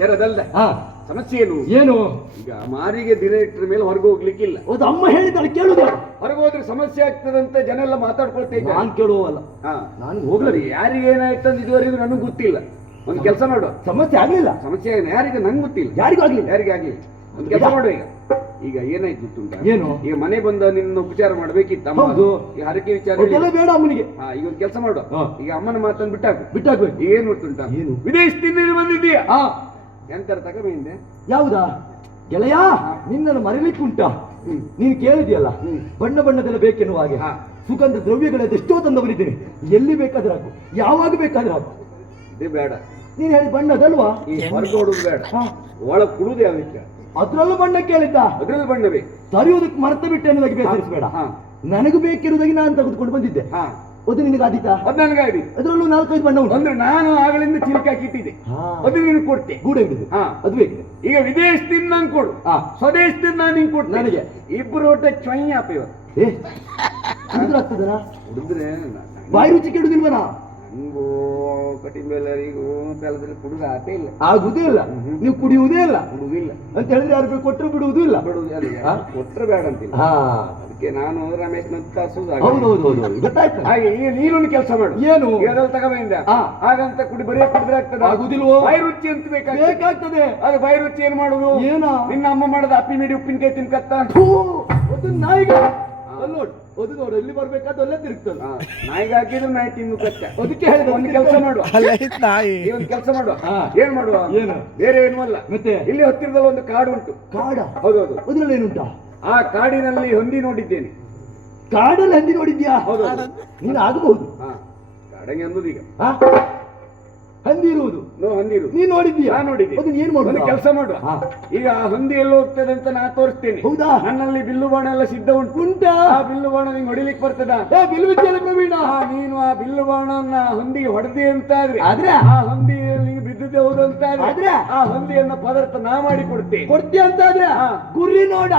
ಕೆರದಲ್ಲ ಸಮಸ್ಯೆ ಏನು ಏನು? ಈಗ ಮಾರಿಗೆ ದಿನ ಇಟ್ಟರ ಮೇಲೆ ಹೊರಗೆ ಹೋಗ್ಲಿಕ್ಕಿಲ್ಲ. ಹೌದು, ಅಮ್ಮ ಹೇಳಿದಾಳೆ ಕೇಳುದು. ಹೊರಗೆ ಹೋದ್ರೆ ಸಮಸ್ಯೆ ಆಗ್ತದಂತ ಜನ ಎಲ್ಲ ಮಾತಾಡ್ಕೊಳ್ತಾ ಇದ್ದಾರೆ. ನಾನು ಕೇಳುವಲ್ಲ, ನಾನು ಹೋಗ್ಲಿ. ಯಾರಿಗೆ ಏನಾಯ್ತು ಅಂತ ಇದುವರೆಗೂ ನನಗೆ ಗೊತ್ತಿಲ್ಲ. ಒಂದು ಕೆಲಸ ಮಾಡುವ. ಸಮಸ್ಯೆ ಆಗ್ಲಿಲ್ಲ. ಸಮಸ್ಯೆ ಯಾರಿಗೆ ನಂಗೆ ಗೊತ್ತಿಲ್ಲ. ಯಾರಿಗೂ ಆಗ್ಲಿಲ್ಲ. ಯಾರಿಗೆ ಆಗ್ಲಿಲ್ಲ. ಒಂದು ಕೆಲಸ ಮಾಡುವ. ಈಗ ಏನಾಯ್ತು ಗೊತ್ತುಂಟ? ಏನು? ಈಗ ಮನೆ ಬಂದ ನಿನ್ನ ಉಪಚಾರ ಮಾಡ್ಬೇಕಿತ್ತು. ಹೌದು, ಈ ಹರಕೆ ವಿಚಾರ ಬೇಡ ಅಮ್ಮನಿಗೆ. ಈಗ ಒಂದು ಕೆಲಸ ಮಾಡುವ. ಈಗ ಅಮ್ಮನ ಮಾತನ್ನು ಬಿಟ್ಟಾಕ್ಬೇಕು. ಈಗ ಏನು ಗೊತ್ತುಂಟ? ಏನು? ವಿದೇಶದಿಂದ ಬಂದಿದ್ದೀಯಾ? ಎಂತರ ತಗೊಂಡೆ? ಯಾವುದಾ ಗೆಳೆಯ? ನಿನ್ನನ್ನು ಮರಿಲಿಕ್ಕುಂಟ. ನೀನು ಕೇಳಿದ್ಯಲ್ಲ, ಬಣ್ಣ ಬಣ್ಣದೆಲ್ಲ ಬೇಕೆನ್ನುವ ಹಾಗೆ ಸುಗಂಧ ದ್ರವ್ಯಗಳೆಲ್ಲ ಎಷ್ಟೋ ತಂದು ಬರಿದ್ದೀನಿ. ಎಲ್ಲಿ ಬೇಕಾದ್ರೆ ಹಾಕು, ಯಾವಾಗ ಬೇಕಾದ್ರೆ ಹಾಕು. ಇದೇ ಬೇಡ. ನೀನ್ ಹೇಳಿ ಬಣ್ಣದಲ್ವಾ? ಹೊರಗೆ ಹೊಡುದು ಬೇಡ, ಒಳಗೆ ಕುಡುದು ಯಾವ ವಿಚಾರ? ಅದ್ರಲ್ಲೂ ಬಣ್ಣ ಕೇಳಿದ್ದ. ಅದ್ರಲ್ಲಿ ಬಣ್ಣ ಬೇಕು. ತರಿಯುವುದಕ್ಕೆ ಮರೆತ ಬಿಟ್ಟೆ ಅನ್ನೋದಾಗಿ ಬೇಸರಿಸಬೇಡ. ನನಗೂ ಬೇಕಿರುವುದಾಗಿ ನಾನು ತೆಗೆದುಕೊಂಡು ಬಂದಿದ್ದೆ. ಅದು ನಿನಗೆ ಆದೀತಾ? ಅದು ನನಗೆ ಆಡಿ. ಅದರಲ್ಲೂ 4-5 ಬಣ್ಣ ಉಂಟು. ಅಂದ್ರೆ ನಾನು ಆಗಲಿಂದ ಚಿಲ್ಕ ಹಾಕಿಟ್ಟಿದ್ದೆ. ಅದು ನೀನು ಕೊಡ್ತೆ. ಗೂಡ ಹಿಡಿದು ಅದು ಬೇಕಿದೆ. ಈಗ ವಿದೇಶದಿಂದ ನಂಗೆ ಕೊಡು, ಸ್ವದೇಶದಿಂದ ನಾನು ನಿಂಗೆ ಕೊಡು. ನನಗೆ ಇಬ್ಬರು ಒಟ್ಟೆ ಚೊಯ್ಯ ಅಪ್ಪ ಇವತ್ತು. ಆಗ್ತದನಾ? ಹುಡುಗ್ರೆ ಬಾಯಿ ರುಚಿ ಕೆಡುದಿಲ್ವನಾ? ನಂಗೂ ಕಟಿಂಬೆಲ್ಲರಿಗೂ ಕೆಲಸದಲ್ಲಿ ಕುಡುಗ ಆಟೇ ಇಲ್ಲ. ಆಗುದೇ ಇಲ್ಲ. ನೀವು ಕುಡಿಯುವುದೇ ಇಲ್ಲ. ಕುಡುವುದಿಲ್ಲ ಅಂತ ಹೇಳಿದ್ರೆ ಯಾರು ಕೊಟ್ಟರು ಬಿಡುವುದೂ ಇಲ್ಲ. ಕೊಟ್ಟರು ಬೇಡ ಅಂತಿಲ್ಲ. ಅದಕ್ಕೆ ನಾನು ರಮೇಶ್ ಗೊತ್ತಾಯ್ತು. ಹಾಗೆ ಈಗ ನೀನೊಂದು ಕೆಲಸ ಮಾಡು. ಏನು? ಏನಾದ್ರು ತಗೊಂಡ ಹಾಗಂತ ಬರೀ ಕುಡಿದ್ರೆ ಆಗ್ತದೆ? ಆಗುದಿಲ್ವೋ? ಬಾಯಿ ರುಚಿ ಅಂತ ಬೇಕಾಗ್ತದೆ. ಅದು ಬಾಯಿ ರುಚಿ ಏನ್ ಮಾಡುದು? ಏನ? ನಿನ್ನ ಅಮ್ಮ ಮಾಡದ ಅಪ್ಪಿ ಮೀಡಿ ಉಪ್ಪಿನಕಾಯಿ ತಿನ್ಕತ್ತ ನಾಯಿಗೆ ಅದು ನೋಡು, ಇಲ್ಲಿ ಬರ್ಬೇಕಾದ ಒಳ್ಳೆ ತಿರುಗ್ತದೆ. ನಾಯಿಗೆ ಹಾಕಿದ್ರು ನಾಯಿ ತಿನ್ನು ಕಚ್ಚ. ಅದಕ್ಕೆ ಹೇಳಿದ ಒಂದು ಕೆಲಸ ಮಾಡುವ. ಒಂದು ಕೆಲಸ ಮಾಡುವ. ಏನ್ ಮಾಡುವ? ಏನು? ಬೇರೆ ಏನು ಅಲ್ಲ, ಮತ್ತೆ ಇಲ್ಲಿ ಹತ್ತಿರದಲ್ಲಿ ಒಂದು ಕಾಡು ಉಂಟು. ಕಾಡ? ಹೌದೌದು. ಅದ್ರಲ್ಲಿ ಏನುಂಟಾ? ಆ ಕಾಡಿನಲ್ಲಿ ಹೊಂದಿ ನೋಡಿದ್ದೇನೆ. ಕಾಡಲ್ಲಿ ಹಂದಿ ನೋಡಿದ್ಯಾ? ಹೌದು. ನೀನು ಆಗಬಹುದು. ಕಾಡಂಗೆ ಅನ್ನೋದು ಈಗ ಹಂದಿ ಇರುವುದು. ನೀನು ನೋಡಿದ್ಯಾ? ನಾನು ನೋಡಿದ್ದೆ. ಅದನ್ನ ಏನ್ ಮಾಡುದು? ಕೆಲಸ ಮಾಡುವ. ಈಗ ಆ ಹೊಂದಿ ಎಲ್ಲ ಹೋಗ್ತದೆ ಅಂತ ನಾ ತೋರಿಸ್ತೇನೆ. ಹೌದಾ? ನನ್ನಲ್ಲಿ ಬಿಲ್ಲು ಬಾಣ ಎಲ್ಲ ಸಿದ್ಧ ಉಂಟಾ? ಆ ಬಿಲ್ಲು ಬಾಣ ನಿಂಗೆ ಹೊಡಿಲಿಕ್ಕೆ ಬರ್ತದ? ಬಿಲ್ಲು ವಿದ್ಯೆ ಪ್ರವೀಣ. ನೀನು ಆ ಬಿಲ್ಲು ಬಾಣನ್ನ ಹೊಂದಿಗೆ ಹೊಡೆದಿ ಅಂತ ಆದ್ರೆ ಆ ಹೊಂದಿಯಲ್ಲಿ ಬಿದ್ದಿದ್ದೆ ಹೌದು ಅಂತ ಆದ್ರೆ ಆ ಹೊಂದಿಯನ್ನ ಪದಾರ್ಥ ನಾ ಮಾಡಿ ಕೊಡ್ತೇನೆ. ಕೊಡ್ತೀಯ ಅಂತ ಆದ್ರೆ ಗುರಿ ನೋಡ.